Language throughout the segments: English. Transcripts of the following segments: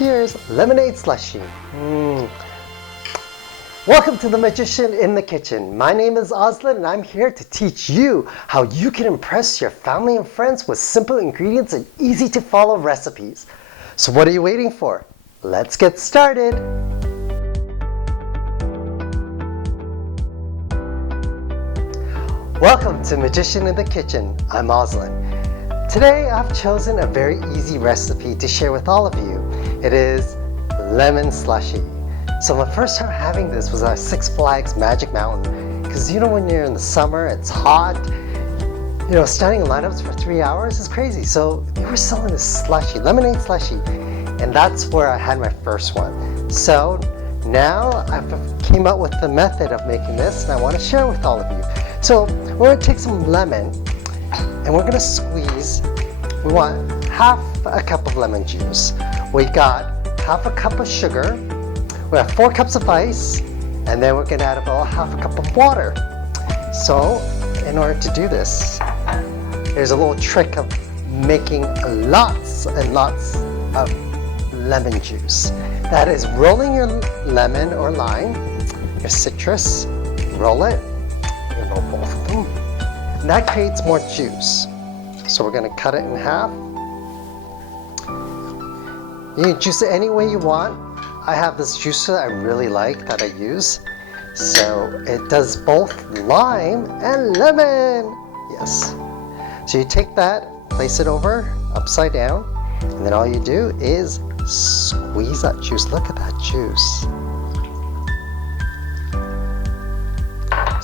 Cheers, lemonade slushie. Welcome to the Magician in the Kitchen. My name is Aslan and I'm here to teach you how you can impress your family and friends with simple ingredients and easy to follow recipes. So what are you waiting for? Let's get started. Welcome to Magician in the Kitchen. I'm Aslan. Today I've chosen a very easy recipe to share with all of you. It is lemon slushie. So my first time having this was at Six Flags Magic Mountain, because you know when you're in the summer, it's hot, you know, standing in lineups for 3 hours is crazy. So they were selling this slushie, lemonade slushie, and that's where I had my first one. So now I've came up with the method of making this and I want to share with all of you. So we're going to take some lemon and we're going to squeeze. We want half a cup of lemon juice. We got half a cup of sugar. We have 4 cups of ice, and then we're going to add about half a cup of water. So in order to do this, there's a little trick of making lots and lots of lemon juice. That is rolling your lemon or lime, your citrus, roll it, you roll both of them. And that creates more juice. So we're going to cut it in half. You can juice it any way you want. I have this juicer I really like that I use. So it does both lime and lemon. Yes. So you take that, place it over, upside down, and then all you do is squeeze that juice. Look at that juice.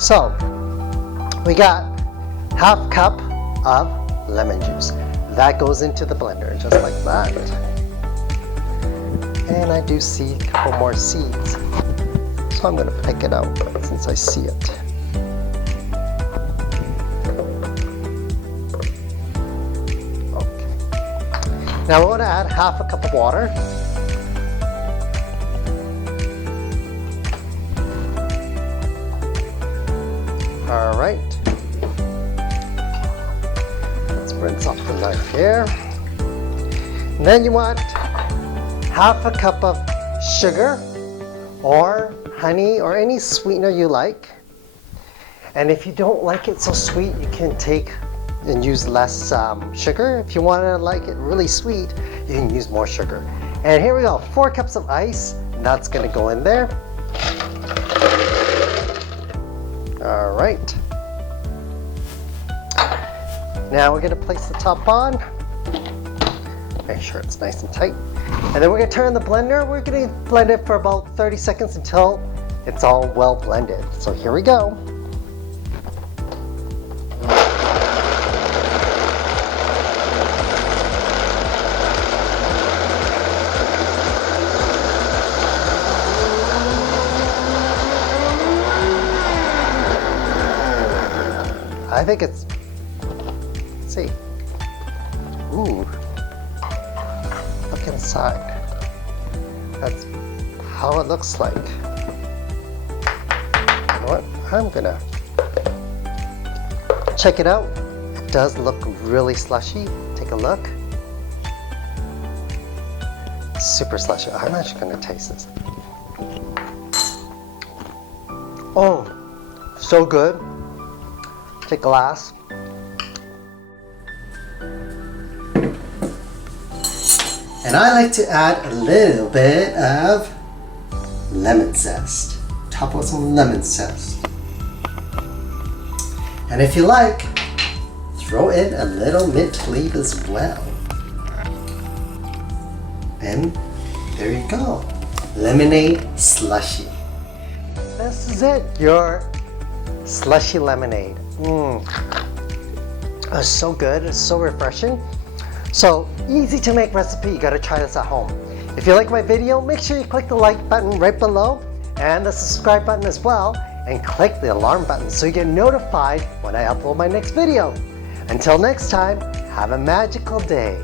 So we got half cup of lemon juice. That goes into the blender just like that. And I do see a couple more seeds. So I'm going to pick it out since I see it. Okay. Now we're going to add half a cup of water. All right. Let's rinse off the knife here. And then you want half a cup of sugar or honey or any sweetener you like. And if you don't like it so sweet, you can take and use less sugar. If you want to like it really sweet, you can use more sugar. And here we go, 4 cups of ice. That's going to go in there. All right. Now we're going to place the top on. Make sure it's nice and tight. And then we're going to turn the blender. We're going to blend it for about 30 seconds until it's all well blended. So here we go. I think it's, let's see. Ooh. Look inside. That's how it looks like. You know what? I'm gonna check it out. It does look really slushy. Take a look. Super slushy. I'm actually gonna taste this. Oh, so good. Take a glass. And I like to add a little bit of lemon zest. Top with some lemon zest. And if you like, throw in a little mint leaf as well. And there you go. Lemonade slushie. This is it, your slushy lemonade. It's so good, it's so refreshing. So easy to make recipe, you gotta try this at home. If you like my video, make sure you click the like button right below and the subscribe button as well, and click the alarm button so you get notified when I upload my next video. Until next time, have a magical day.